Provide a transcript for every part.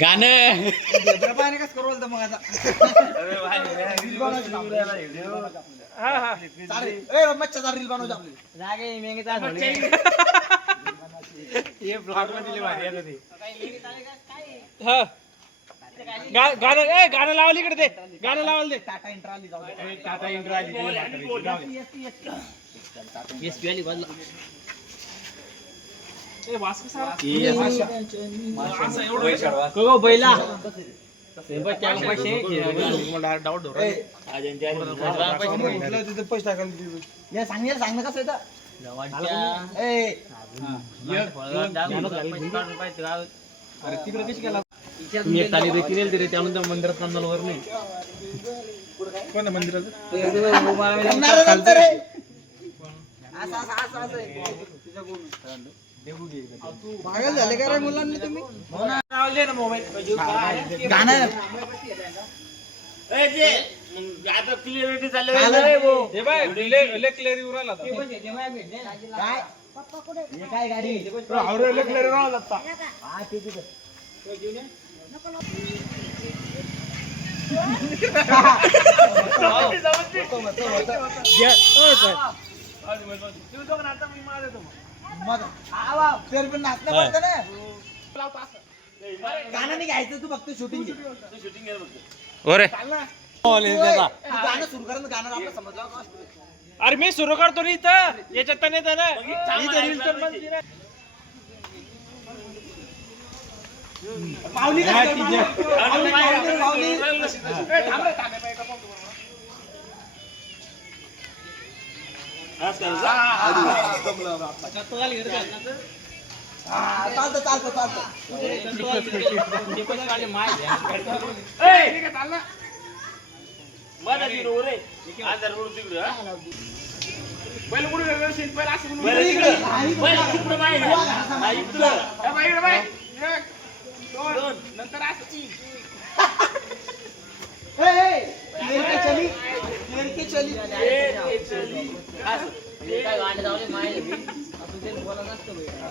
गाणं कस करू मग आता मच्छा रील बनवू हे ब्लॉग मध्ये भारी आहे ते. हा गाणं लावलं इकडे ते गाणं लावलं ते टाटा इंट्रा आली जाऊ टाटा इंट्रा आली बैला पैसे टाकायला सांग कसं तिकडे कशी गेला तुम्ही एक ताली देखील रे त्यानंतर मंदिरात वर नाही कोणत्या मंदिरात पागल झाले का रे मुलांनी तुम्ही गाणं आता क्लिअरिटी चालली काय गाडी गाणं नाही घ्यायचं तू फक्त शूटिंग गाणं सुरू कर ना गाणं आपलं समजलं. अरे मी सुरू करतो रे इथं याच्यात तर नाही ना पावली चालतं पहिलं कुठे व्यवस्थित पहिलं असं नंतर असं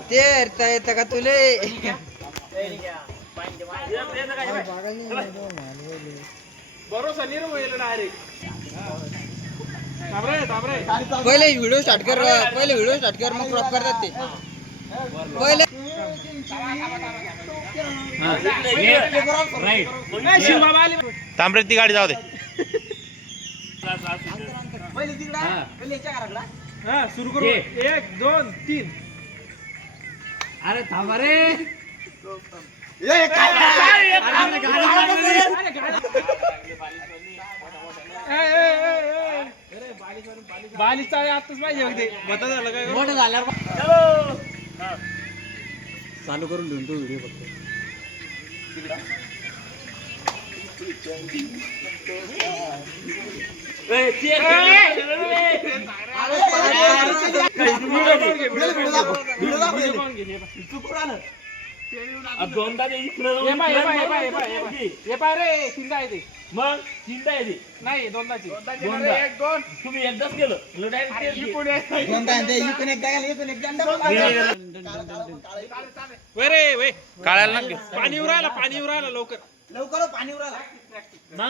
ते येत का तुले भरोसा निर्मळ डायरेक्ट पहिले व्हिडिओ स्टार्ट कर मग क्रॉप करतात ते पहिले तांबरेची गाडी जाऊ दे सुरू करू 1 2 3 अरे थांबा रे बालीचा आताच पाहिजे अगदी बता झालं काय मोठं झाल्यावर चालू करून घेऊन तो व्हिडिओ फक्त दोनदा रे तीनदा आहे ते मग तीनदा आहे ते नाही दोनदाची एक दोन तुम्ही एकदाच केलं काढायला पाणी उरायला लवकर पाणी उरायला 1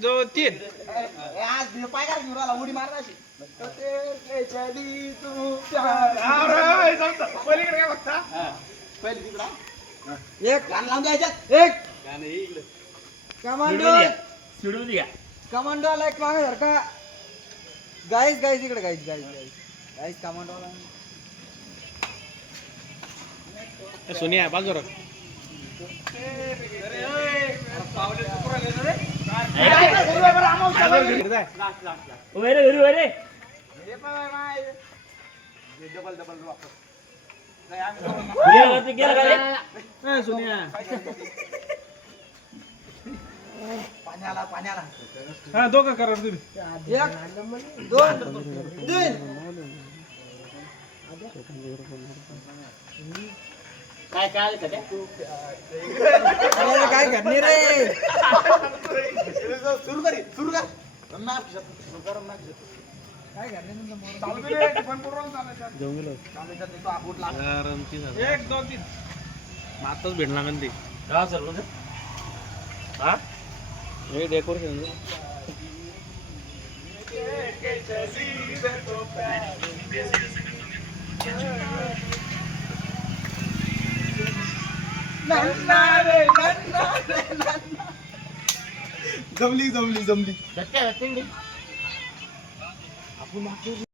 2 3 पाय का उडी मारला एक गाणं लावून द्यायच्यात एक कमांडो आला एक मागे सारखा गाईस इकडे गाईस कमांडो आला सोनिया बाजूर पाण्याला हा दोघं करा तुम्ही 1 2 3 काय काय काय करणे रे सुरू कर घेऊन गेलो आताच भेटला का ते का सर हा हे डेकोरेशन जमली जमली जमली आपण